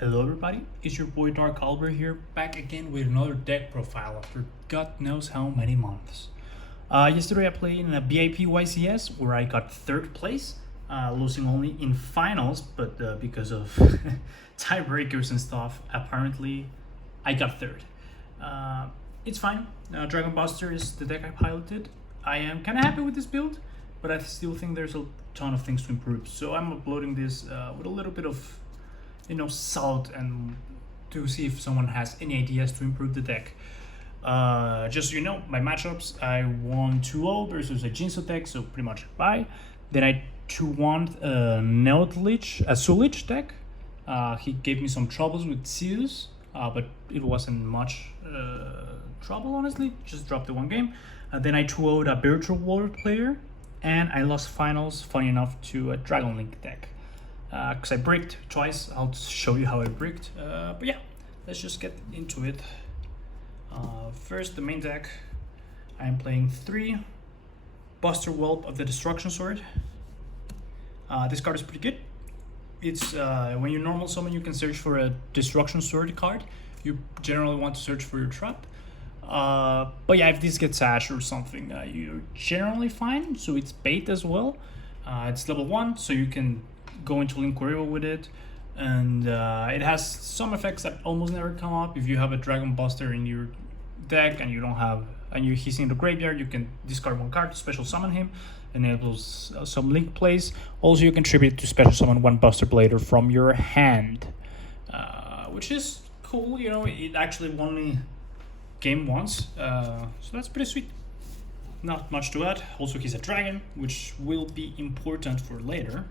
Hello everybody, it's your boy Dark Albert here, back again with another deck profile after God knows how many months. Yesterday I played in a VIP YCS where I got third place, losing only in finals, but because of tiebreakers and stuff, apparently I got third. It's fine. Dragon Buster is the deck I piloted. I am kind of happy with this build, but I still think there's a ton of things to improve. So I'm uploading this with a little bit of salt and to see if someone has any ideas to improve the deck. Just so you know, my matchups, I won 2-0 versus a Jinso deck, so pretty much bye. Then I 2-1 a Zulich deck. He gave me some troubles with Zeus, but it wasn't much trouble, honestly. Just dropped the one game. Then I 2-0'd a Virtual World player, and I lost finals, funny enough, to a Dragon Link deck. Because I bricked twice. I'll show you how I bricked. But yeah, let's just get into it. First, the main deck. I am playing 3 Buster Whelp of the Destruction Sword. This card is pretty good. It's when you normal summon, you can search for a Destruction Sword card. You generally want to search for your trap. But yeah, if this gets Ash or something, you're generally fine. So it's bait as well. It's level 1, so you can go into Link River with it, and it has some effects that almost never come up. If you have a Dragon Buster in your deck and he's in the graveyard, you can discard 1 card to special summon him, enables some Link plays. Also, you can tribute to special summon 1 Buster Blader from your hand, which is cool. It actually won me game once, so that's pretty sweet. Not much to add. Also, he's a dragon, which will be important for later.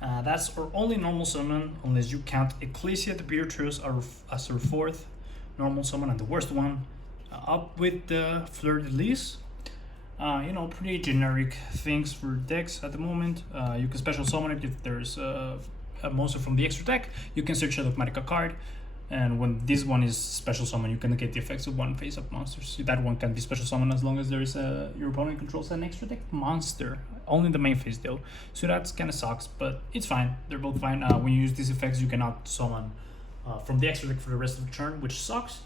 That's our only normal summon, unless you count Ecclesia the Virtuous as our 4th normal summon and the worst one. Up with the Fleur de Lis. Pretty generic things for decks at the moment. You can special summon it if there's a monster from the extra deck. You can search a Dogmatica card, and when this one is special summon, you can get the effects of 1 face-up monsters. That one can be special summon as long as there is your opponent controls an extra deck monster. Only the main phase though, so that's kind of sucks, but it's fine. They're both fine. When you use these effects, you cannot summon from the extra deck for the rest of the turn, which sucks.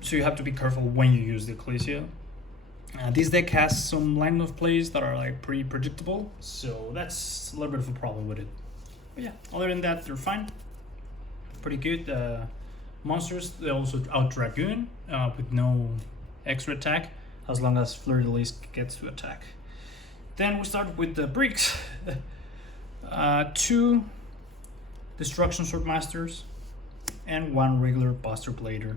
So you have to be careful when you use the Ecclesia. This deck has some line of plays that are like pretty predictable, so that's a little bit of a problem with it. But yeah, other than that, they're fine. Pretty good. Monsters, they also out Dragoon with no extra attack, as long as Fleur de Lis gets to attack. Then we start with the bricks. 2 Destruction Sword Masters and 1 regular Buster Blader.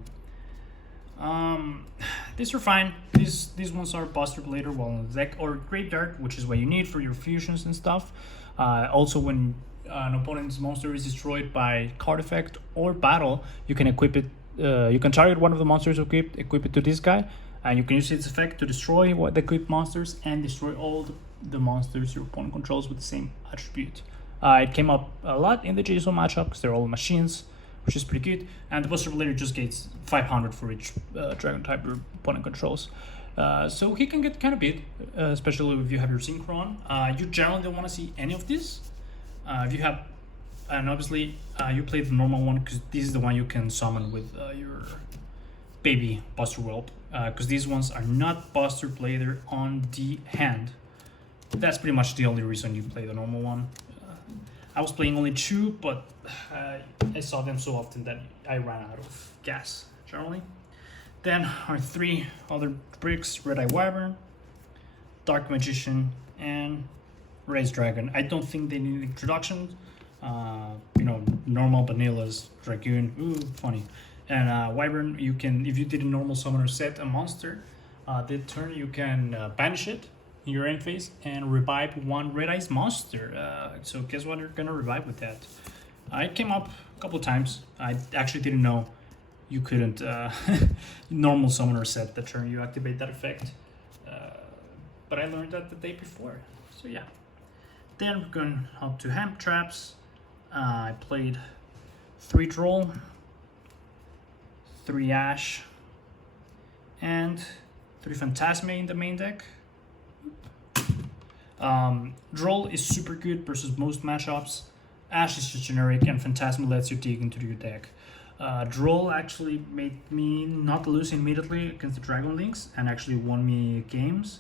These are fine. These ones are Buster Blader while in the deck, or Graveyard, which is what you need for your fusions and stuff. Also, when an opponent's monster is destroyed by card effect or battle, you can equip it. You can target one of the monsters equipped, equip it to this guy, and you can use its effect to destroy the equipped monsters and destroy all the monsters your opponent controls with the same attribute. It came up a lot in the JSO matchup because they're all machines, which is pretty good. And the Buster Blader just gets 500 for each dragon type your opponent controls. So he can get kind of big, especially if you have your Synchron. You generally don't want to see any of this. If you have, and obviously you play the normal one because this is the one you can summon with your baby Buster Whelp. Because these ones are not Buster Blader on the hand. That's pretty much the only reason you play the normal one. I was playing only 2, but I saw them so often that I ran out of gas, generally. Then our 3 other bricks, Red Eye Wyvern, Dark Magician, and Raised Dragon. I don't think they need introductions. Normal vanillas, Dragoon, ooh, funny. And Wyvern, you can, if you did a normal summon or set a monster, that turn you can banish it in your end phase and revive 1 Red Eyes monster. So guess what? You're gonna revive with that. It came up a couple of times. I actually didn't know you couldn't normal summon or set the turn you activate that effect. But I learned that the day before. So yeah. Then we're going up to Hemp Traps. I played 3 Troll, 3 Ash, and 3 Phantasme in the main deck. Droll is super good versus most matchups. Ash is just generic, and Phantasma lets you dig into your deck. Droll actually made me not lose immediately against the Dragon Links and actually won me games.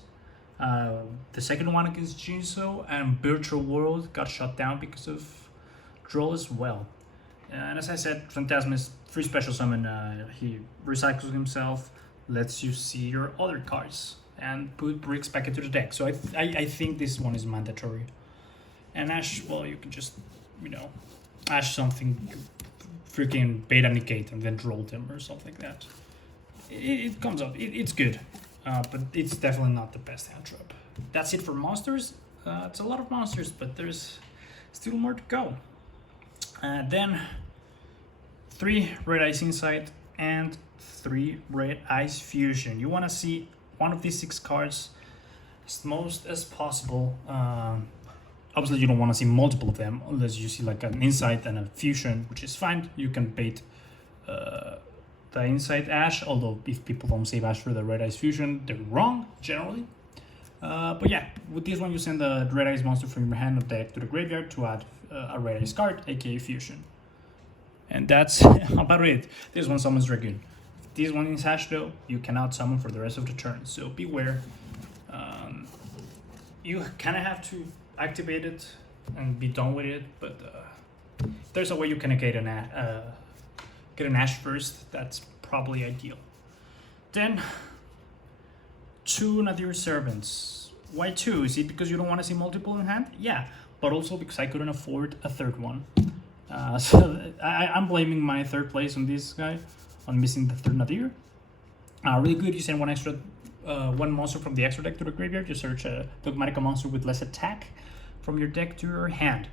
The second one against Jinso and Virtual World got shut down because of Droll as well. And as I said, Phantasma is free special summon. He recycles himself, lets you see your other cards, and put bricks back into the deck. So I think this one is mandatory. And Ash, well, you can just, Ash something, freaking beta negate and then Droll them or something like that. It comes up. It's good, but it's definitely not the best hand trap. That's it for monsters. It's a lot of monsters, but there's still more to go. Then 3 Red Ice Insight and 3 Red Ice Fusion. You want to see one of these 6 cards as most as possible. Obviously, you don't want to see multiple of them unless you see like an Insight and a Fusion, which is fine. You can bait the Insight Ash, although if people don't save Ash for the Red Ice Fusion, they're wrong generally. But yeah, with this one, you send the Red Ice monster from your hand or deck to the graveyard to add a Red Ice card, aka Fusion. And that's about it. This one summons Dragoon. If this one is Ash though, you cannot summon for the rest of the turn, so beware. You kind of have to activate it and be done with it, but there's a way you can get an Ash first. That's probably ideal. Then 2 Nadir Servants. Why 2? Is it because you don't want to see multiple in hand? Yeah, but also because I couldn't afford a third one. So I'm blaming my third place on this guy, on missing the third Nadir. Really good. You send one monster from the extra deck to the graveyard. You search a Dogmatica monster with less attack from your deck to your hand.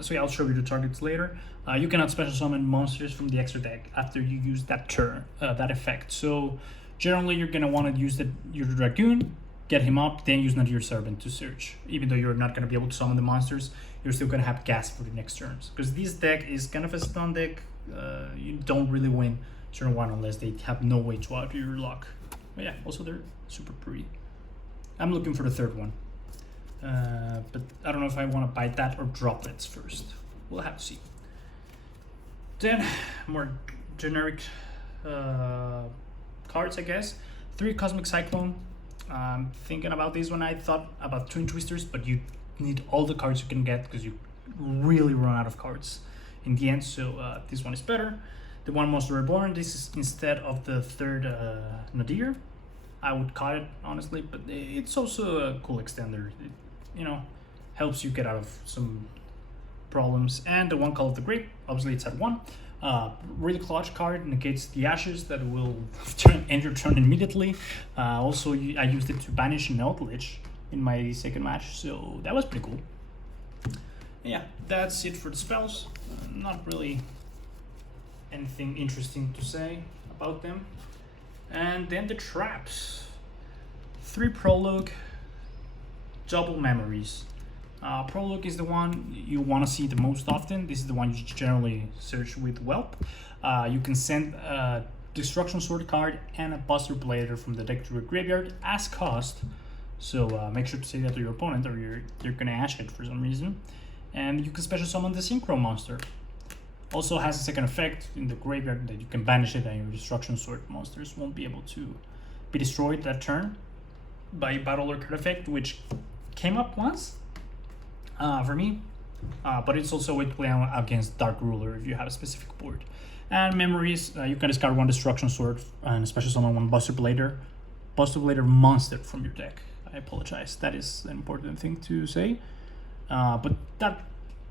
So yeah, I'll show you the targets later. You cannot special summon monsters from the extra deck after you use that turn, that effect. So generally, you're gonna want to use your Dragoon, get him up, then use Nadir Servant to search. Even though you're not gonna be able to summon the monsters, you're still gonna have gas for the next turns. Because this deck is kind of a stun deck. You don't really win turn 1 unless they have no way to out your luck. But yeah, also they're super pretty. I'm looking for the third one. But I don't know if I want to buy that or droplets first. We'll have to see. Then more generic cards, I guess. 3 Cosmic Cyclone. Thinking about this one, I thought about Twin Twisters, but you need all the cards you can get because you really run out of cards in the end. So this one is better. The 1 Monster Reborn. This is instead of the third Nadir. I would cut it honestly, but it's also a cool extender. It, helps you get out of some problems. And the 1 Call of the Grape, obviously it's at 1. Really clutch card, negates the ashes that will end your turn immediately. Also, I used it to banish an Eldritch in my second match, so that was pretty cool. Yeah, that's it for the spells. Not really anything interesting to say about them. And then the traps. 3 Prologue, double Memories. Prologue is the one you want to see the most often. This is the one you generally search with Whelp. You can send a Destruction Sword card and a Buster Blader from the deck to your graveyard as cost. So make sure to say that to your opponent or you're gonna ash it for some reason. And you can special summon the Synchro monster. Also has a second effect in the graveyard that you can banish it and your Destruction Sword monsters won't be able to be destroyed that turn by Battle or card effect, which came up once for me. But it's also a way to play against Dark Ruler if you have a specific board. And Memories, you can discard 1 Destruction Sword and special summon 1 Buster Blader monster from your deck. I apologize, that is an important thing to say. But that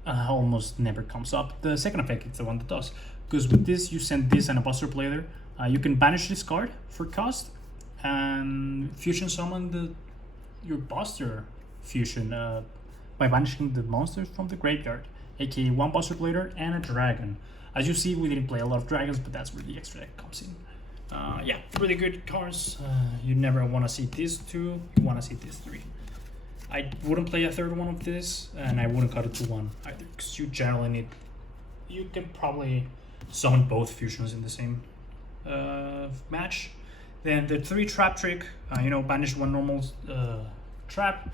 almost never comes up. The second effect is the one that does. Because with this, you send this and a Buster Blader. You can banish this card for cost and fusion summon your Buster Fusion by banishing the monsters from the graveyard, aka 1 Buster Blader and a Dragon. As you see, we didn't play a lot of dragons, but that's where the extra deck comes in. Yeah, really good cards. You never want to see these 2, you want to see these 3. I wouldn't play a third one of this, and I wouldn't cut it to 1 either, because you generally need... You can probably summon both fusions in the same match. Then the 3 Trap Trick, banish 1 normal trap,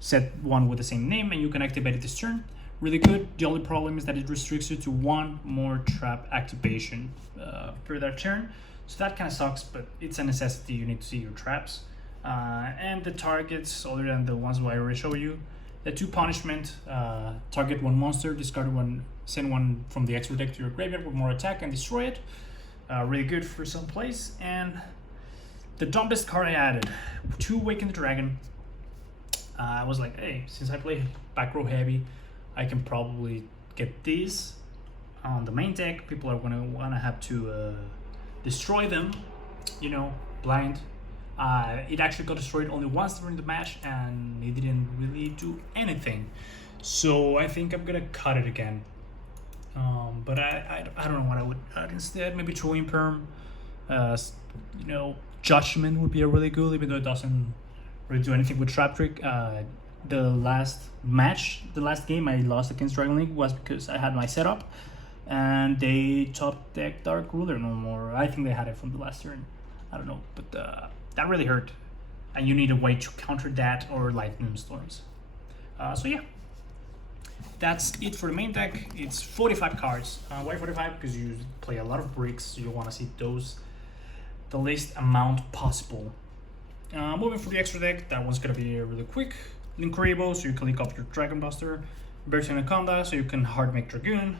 set 1 with the same name, and you can activate it this turn. really good. The only problem is that it restricts you to one more trap activation per that turn. So that kind of sucks, but it's a necessity. You need to see your traps. And the targets, other than the ones I already showed you, the 2 punishment, target one monster, discard one, send one from the extra deck to your graveyard with more attack and destroy it. Really good for some plays. And the dumbest card I added, 2 Awaken the Dragon. I was like, hey, since I play back row heavy, I can probably get these on the main deck. People are gonna wanna have to destroy them, you know, blind. It actually got destroyed only once during the match, and it didn't really do anything. So I think I'm gonna cut it again. But I don't know what I would add instead. Maybe Throwing Perm. You know, Judgment would be a really good, even though it doesn't really do anything with Trap Trick. The last game I lost against Dragon League was because I had my setup, and they top deck Dark Ruler no more. I think they had it from the last turn. I don't know, but that really hurt, and you need a way to counter that or Lightning Storms. So yeah, that's it for the main deck. It's 45 cards. Why 45? Because you play a lot of bricks, so you want to see those the least amount possible. Moving for the extra deck, that one's gonna be really quick. Link Rebo, so you can link up your Dragon Buster. Bertie Anaconda, so you can hard make Dragoon.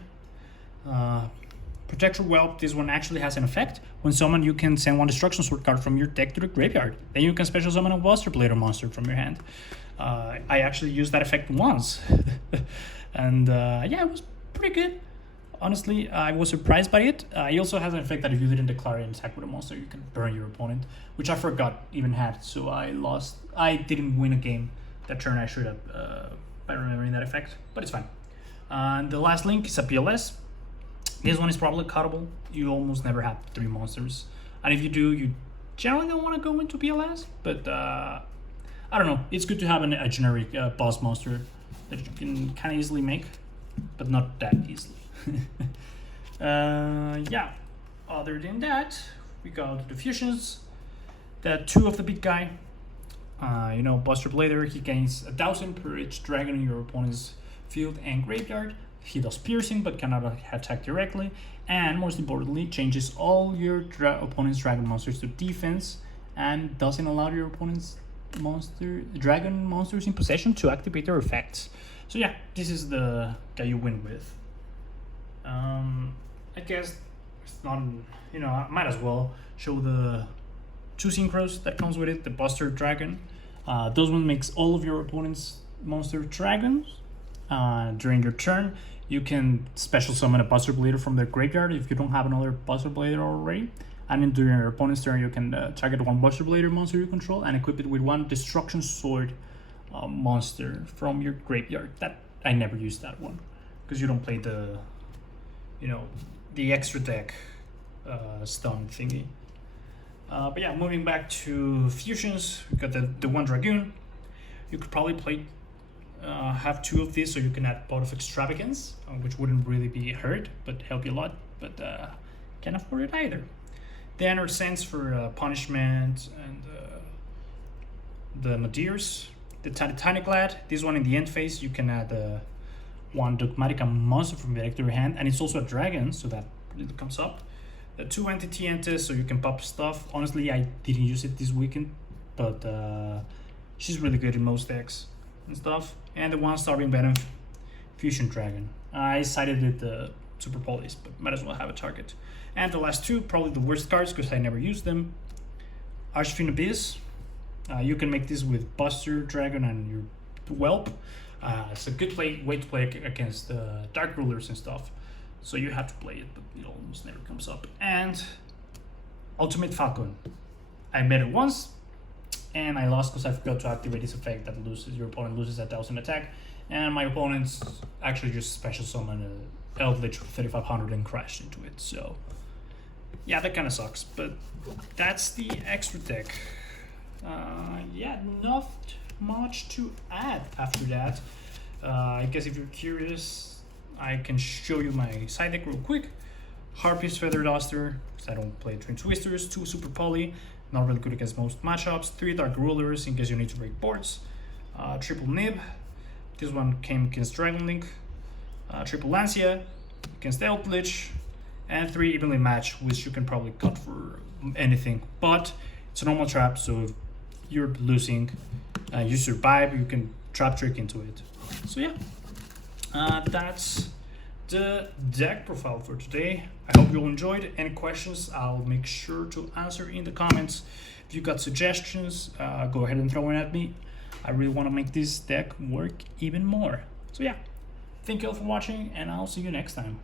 Protector Whelp, this one actually has an effect. When summoned, you can send one Destruction Sword card from your deck to the graveyard. Then you can special summon a Buster Blader monster from your hand. I actually used that effect once. And yeah, it was pretty good. Honestly, I was surprised by it. It also has an effect that if you didn't declare an attack with a monster, you can burn your opponent, which I forgot even had, so I lost. I didn't win a game that turn. I should have by remembering that effect, but it's fine. And the last link is a PLS. This one is probably cuttable. You almost never have 3 monsters, and if you do, you generally don't want to go into PLS, but I don't know. It's good to have a generic boss monster that you can kind of easily make, but not that easily. Yeah, other than that, we got the fusions. The 2 of the big guy, you know, Buster Blader, he gains 1,000 per each dragon in your opponent's field and graveyard. He does piercing but cannot attack directly, and most importantly, changes all your opponent's dragon monsters to defense and doesn't allow your opponent's dragon monsters in possession to activate their effects. So yeah, this is the guy you win with. I guess it's not, you know, I might as well show the 2 synchros that comes with it, the Buster Dragon. Those one makes all of your opponent's monster dragons. During your turn, you can special summon a Buster Blader from their graveyard if you don't have another Buster Blader already. And then during your opponent's turn, you can target one Buster Blader monster you control and equip it with one Destruction Sword monster from your graveyard. That I never used that one because you don't play the, you know, the extra deck stun thingy. But yeah, moving back to fusions, we got the 1 Dragoon. You could probably play have 2 of these, so you can add Pot of Extravagance, which wouldn't really be hurt but help you a lot, but can't afford it either. The Honor Sense for punishment, and the Madeers. The Titanic Lad, this one in the end phase, you can add one Dogmatica monster from your deck to your hand, and it's also a dragon, so that really comes up. The 2 Entity Entes, so you can pop stuff. Honestly, I didn't use it this weekend, but she's really good in most decks and stuff. And the 1 Starving Venom Fusion Dragon. I sided with the Super Polis, but might as well have a target. And the last 2, probably the worst cards because I never used them. Archfiend Abyss. You can make this with Buster Dragon and your Whelp. It's a good way to play against Dark Rulers and stuff. So you have to play it, but it almost never comes up. And Ultimate Falcon. I made it once, and I lost because I forgot to activate this effect that your opponent loses 1,000 attack. And my opponents actually just special summon a Eldritch 3500 and crashed into it. So yeah, that kind of sucks. But that's the extra deck. Yeah, not much to add after that. I guess if you're curious, I can show you my side deck real quick. Harpies Feather Duster, because I don't play Twin Twisters. 2 Super Poly, not really good against most matchups. 3 Dark Rulers in case you need to break boards. Triple Nib, this one came against Dragon Link. triple Lancia against Eldritch, and 3 evenly matched, which you can probably cut for anything. But it's a normal trap, so if you're losing, you survive, you can trap trick into it. So yeah, that's the deck profile for today. I hope you all enjoyed. Any questions, I'll make sure to answer in the comments. If you got suggestions, go ahead and throw it at me. I really want to make this deck work even more. So yeah, thank you all for watching, and I'll see you next time.